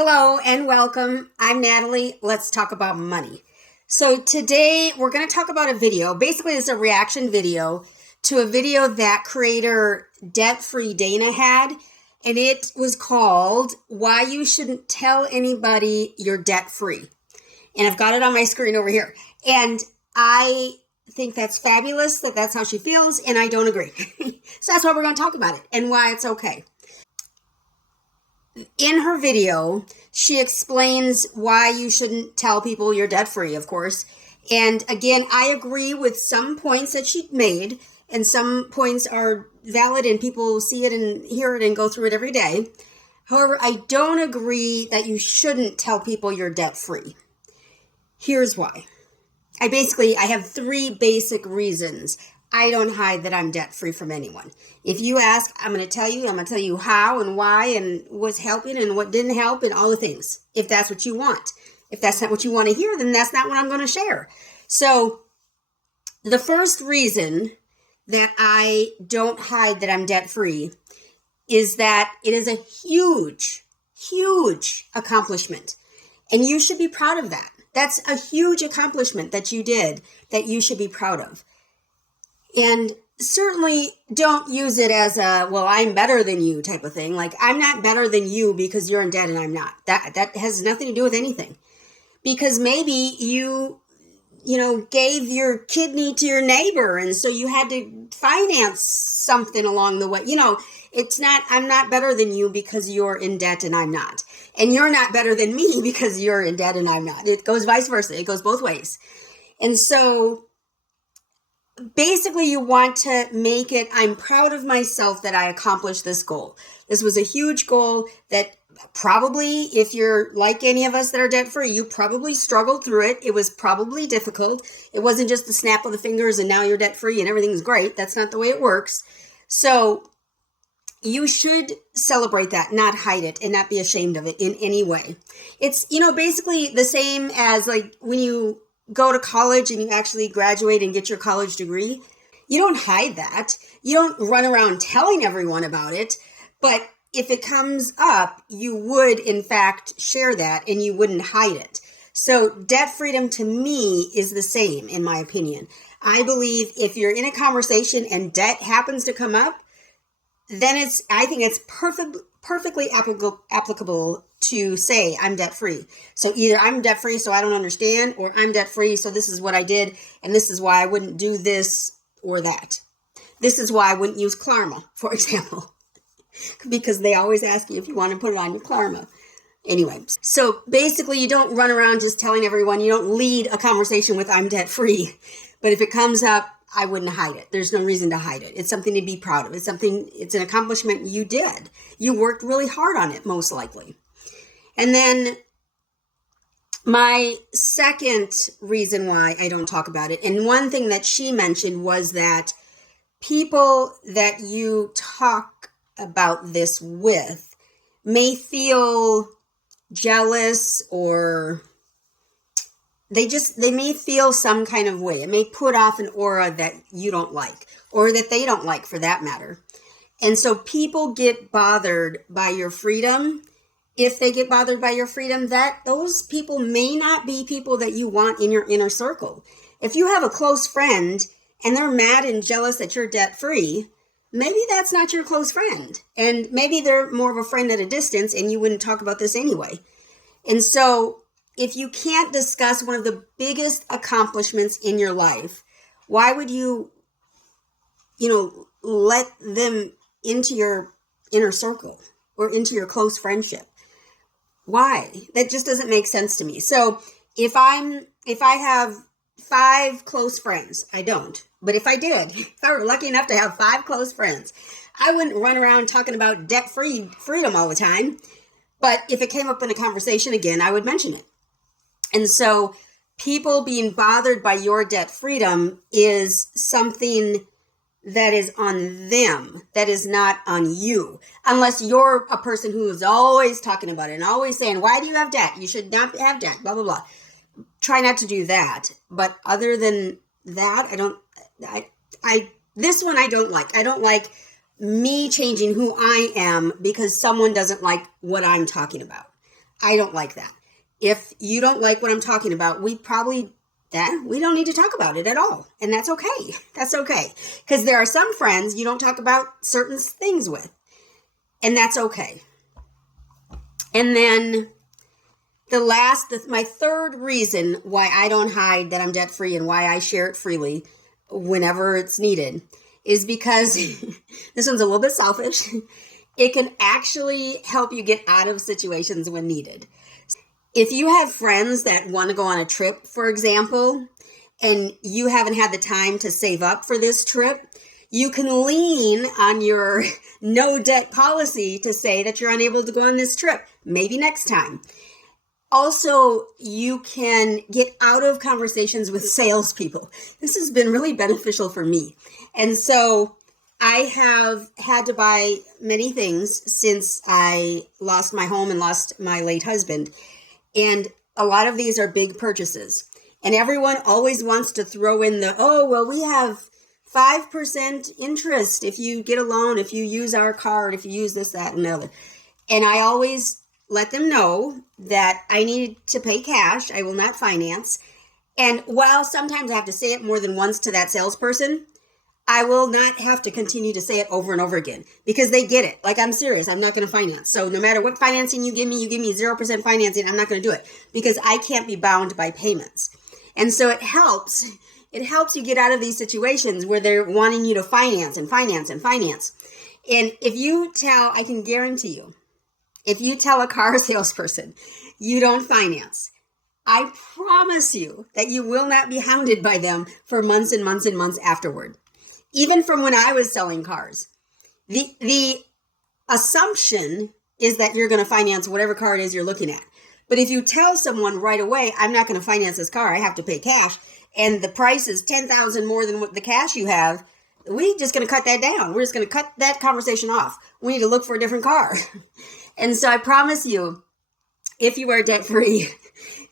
Hello and welcome. I'm Natalie. Let's talk about money. So today we're going to talk about a video. Basically, it's a reaction video to a video that creator Debt Free Dana had, and it was called Why You Shouldn't Tell Anybody You're Debt Free. And I've got it on my screen over here. And I think that's fabulous that that's how she feels, and I don't agree. So that's why we're going to talk about it and why it's okay. In her video, she explains why you shouldn't tell people you're debt free, of course. And again, I agree with some points that she made, and some points are valid and people see it and hear it and go through it every day. However, I don't agree that you shouldn't tell people you're debt free. Here's why. I have three basic reasons I don't hide that I'm debt free from anyone. If you ask, I'm going to tell you how and why and what's helping and what didn't help and all the things, if that's what you want. If that's not what you want to hear, then that's not what I'm going to share. So the first reason that I don't hide that I'm debt free is that it is a huge, huge accomplishment. And you should be proud of that. That's a huge accomplishment that you did that you should be proud of. And certainly don't use it as a, well, I'm better than you type of thing. Like, I'm not better than you because you're in debt and I'm not. That has nothing to do with anything. Because maybe you gave your kidney to your neighbor and so you had to finance something along the way. I'm not better than you because you're in debt and I'm not. And you're not better than me because you're in debt and I'm not. It goes vice versa. It goes both ways. And so basically, you want to make it, I'm proud of myself that I accomplished this goal. This was a huge goal that probably, if you're like any of us that are debt-free, you probably struggled through it. It was probably difficult. It wasn't just the snap of the fingers and now you're debt-free and everything's great. That's not the way it works. So you should celebrate that, not hide it, and not be ashamed of it in any way. It's, basically the same as like when you go to college and you actually graduate and get your college degree. You don't hide that. You don't run around telling everyone about it. But if it comes up, you would, in fact, share that and you wouldn't hide it. So debt freedom to me is the same, in my opinion. I believe if you're in a conversation and debt happens to come up, then I think it's perfectly applicable to say I'm debt free. So either I'm debt free so I don't understand, or I'm debt free so this is what I did and this is why I wouldn't do this or that. This is why I wouldn't use Klarma, for example, because they always ask you if you want to put it on your Klarma. Anyway, so basically you don't run around just telling everyone, you don't lead a conversation with I'm debt free. But if it comes up, I wouldn't hide it. There's no reason to hide it. It's something to be proud of. It's an accomplishment you did. You worked really hard on it, most likely. And then my second reason why I don't talk about it, and one thing that she mentioned was that people that you talk about this with may feel jealous, or they may feel some kind of way. It may put off an aura that you don't like, or that they don't like for that matter. And so people get bothered by your freedom. If they get bothered by your freedom, that those people may not be people that you want in your inner circle. If you have a close friend and they're mad and jealous that you're debt free, maybe that's not your close friend. And maybe they're more of a friend at a distance and you wouldn't talk about this anyway. And so if you can't discuss one of the biggest accomplishments in your life, why would you, let them into your inner circle or into your close friendship? Why? That just doesn't make sense to me. So if I have 5 close friends, I don't, but if I did, if I were lucky enough to have 5 close friends, I wouldn't run around talking about freedom all the time. But if it came up in a conversation again, I would mention it. And so people being bothered by your debt freedom is something that is on them, that is not on you. Unless you're a person who is always talking about it and always saying, why do you have debt? You should not have debt, blah, blah, blah. Try not to do that. But other than that, this one I don't like. I don't like me changing who I am because someone doesn't like what I'm talking about. I don't like that. If you don't like what I'm talking about, we don't need to talk about it at all. And that's okay. That's okay. Because there are some friends you don't talk about certain things with. And that's okay. And then my third reason why I don't hide that I'm debt free and why I share it freely whenever it's needed is because this one's a little bit selfish. It can actually help you get out of situations when needed. If you have friends that want to go on a trip, for example, and you haven't had the time to save up for this trip, you can lean on your no debt policy to say that you're unable to go on this trip. Maybe next time. Also, you can get out of conversations with salespeople. This has been really beneficial for me. And so I have had to buy many things since I lost my home and lost my late husband. And a lot of these are big purchases. And everyone always wants to throw in we have 5% interest if you get a loan, if you use our card, if you use this, that, and the other. And I always let them know that I need to pay cash. I will not finance. And while sometimes I have to say it more than once to that salesperson, I will not have to continue to say it over and over again because they get it. Like, I'm serious. I'm not going to finance. So no matter what financing you give me 0% financing, I'm not going to do it because I can't be bound by payments. And so it helps you get out of these situations where they're wanting you to finance and finance and finance. And I can guarantee you, if you tell a car salesperson you don't finance, I promise you that you will not be hounded by them for months and months and months afterward. Even from when I was selling cars, the assumption is that you're going to finance whatever car it is you're looking at. But if you tell someone right away, I'm not going to finance this car, I have to pay cash, and the price is $10,000 more than what the cash you have, we're just going to cut that down. We're just going to cut that conversation off. We need to look for a different car. And so I promise you, if you are debt free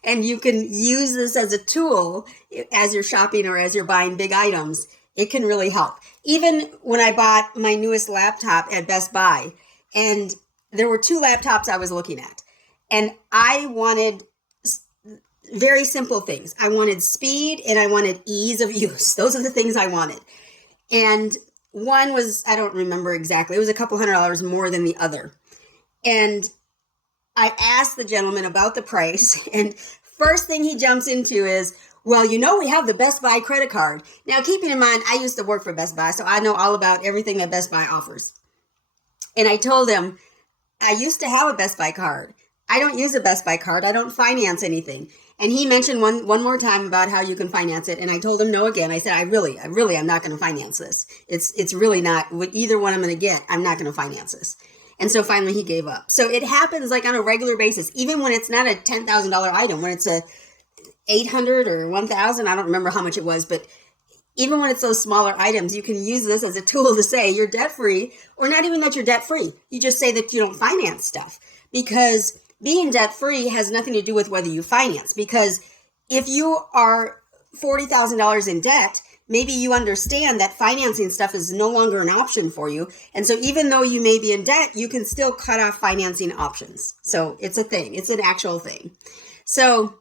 and you can use this as a tool as you're shopping or as you're buying big items, it can really help. Even when I bought my newest laptop at Best Buy, and there were 2 laptops I was looking at, and I wanted very simple things. I wanted speed and I wanted ease of use. Those are the things I wanted. And one was, I don't remember exactly, it was a couple $100 more than the other. And I asked the gentleman about the price, and first thing he jumps into is, well, we have the Best Buy credit card. Now, keeping in mind, I used to work for Best Buy, so I know all about everything that Best Buy offers. And I told him, I used to have a Best Buy card. I don't use a Best Buy card. I don't finance anything. And he mentioned one more time about how you can finance it. And I told him no again. I said, I really am not going to finance this. It's really not with either one I'm going to get. I'm not going to finance this. And so finally he gave up. So it happens like on a regular basis, even when it's not a $10,000 item, when it's a $800 or $1,000, I don't remember how much it was, but even when it's those smaller items, you can use this as a tool to say you're debt free, or not even that you're debt free. You just say that you don't finance stuff, because being debt free has nothing to do with whether you finance. Because if you are $40,000 in debt, maybe you understand that financing stuff is no longer an option for you. And so even though you may be in debt, you can still cut off financing options. So it's a thing. It's an actual thing. So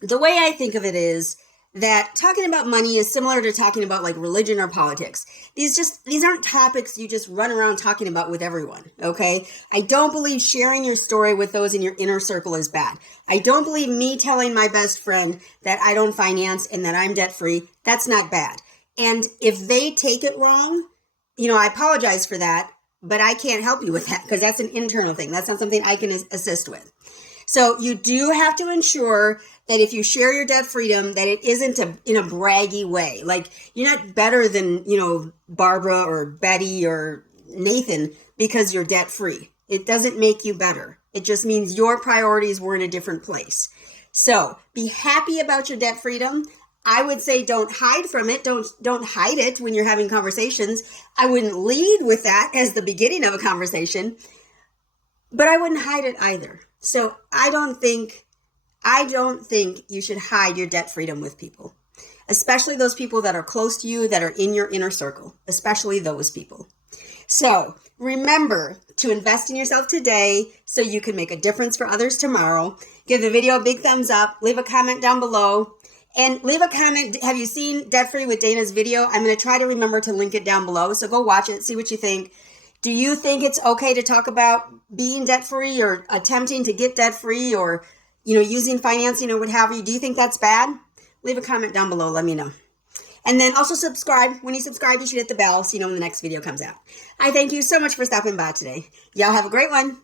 the way I think of it is that talking about money is similar to talking about like religion or politics. These aren't topics you just run around talking about with everyone, okay? I don't believe sharing your story with those in your inner circle is bad. I don't believe me telling my best friend that I don't finance and that I'm debt free, that's not bad. And if they take it wrong, I apologize for that, but I can't help you with that because that's an internal thing. That's not something I can assist with. So you do have to ensure that if you share your debt freedom, that it isn't in a braggy way. Like, you're not better than, Barbara or Betty or Nathan because you're debt free. It doesn't make you better. It just means your priorities were in a different place. So be happy about your debt freedom. I would say don't hide from it. Don't hide it when you're having conversations. I wouldn't lead with that as the beginning of a conversation, but I wouldn't hide it either. So I don't think you should hide your debt freedom with people, especially those people that are close to you, that are in your inner circle, especially those people. So Remember to invest in yourself today so you can make a difference for others tomorrow. Give the video a big thumbs up. Leave a comment down below. And leave a comment. Have you seen Debt Free with Dana's video? I'm going to try to remember to link it down below. So go watch it. See what you think. Do you think it's okay to talk about being debt free or attempting to get debt free or, using financing or what have you? Do you think that's bad? Leave a comment down below. Let me know. And then also subscribe. When you subscribe, you should hit the bell so you know when the next video comes out. I thank you so much for stopping by today. Y'all have a great one.